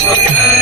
Gracias.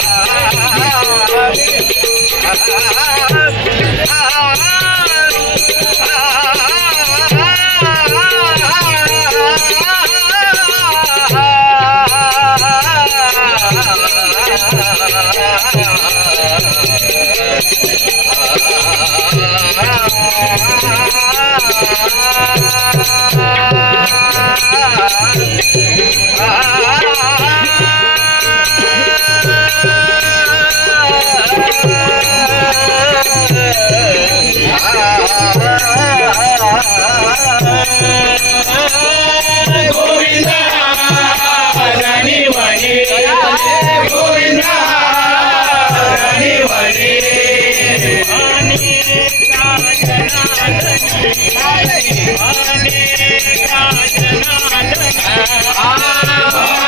Ah Ah